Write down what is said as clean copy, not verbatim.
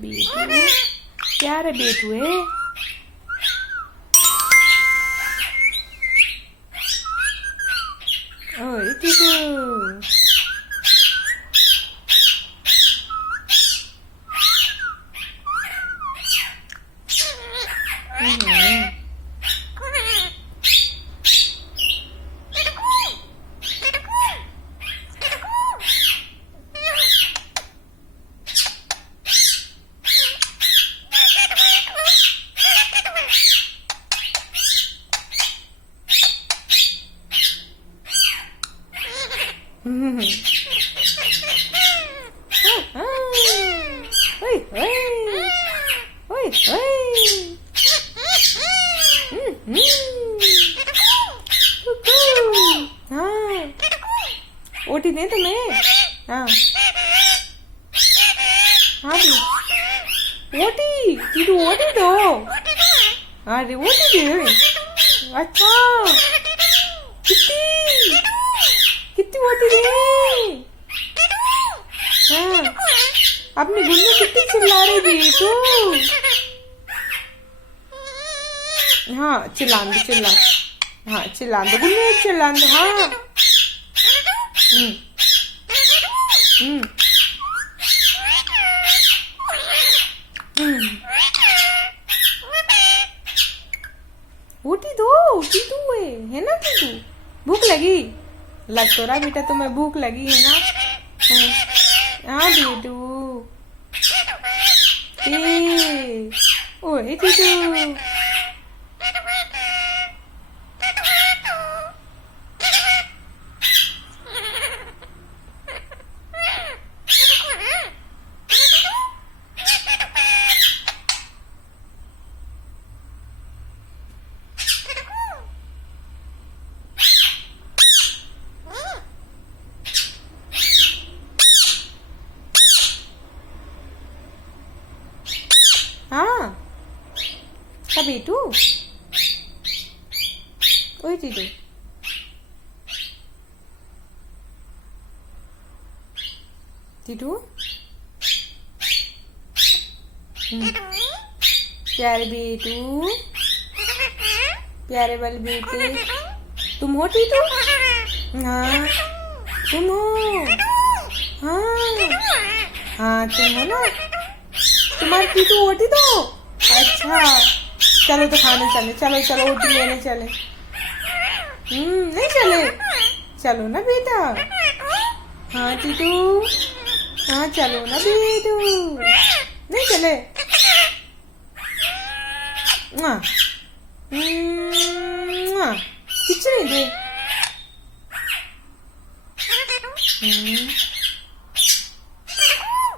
बेटू प्यारे बेटू है। ओए टीटू ओटी दे तुम्हें। हाँ हाँ ओटी टीटू ओटी दो। अरे ओटी दे। अच्छा कितनी कितनी ओटी दे। हाँ अपनी गुन्नू कितनी चिल्ला रही बेटू। हाँ चिल्ला दो चिल्ला। हाँ चिल्ला दो गुन्नू चिल्ला दो। हाँ हम्म हम्म ओटी दो टीटू है ना टीटू। भूख लगी लग तो रहा बेटा तुम्हें भूख लगी है ना। हाँ बेटू ओए टीटू हाँ का बेटू ओए टीटू टीटू प्यारे बेटू प्यारे वाले बेटे तुम हो टीटू। हाँ तुम हो। हाँ हाँ तुम हो ना तुम्हारी टीटू ओटी दो। अच्छा चलो तो खाने चले। चलो चलो ओटी लेने चले। नहीं चले चलो ना बेटा। हाँ टीटू हाँ चलो ना बेटू। नहीं चले खिचड़ी दे।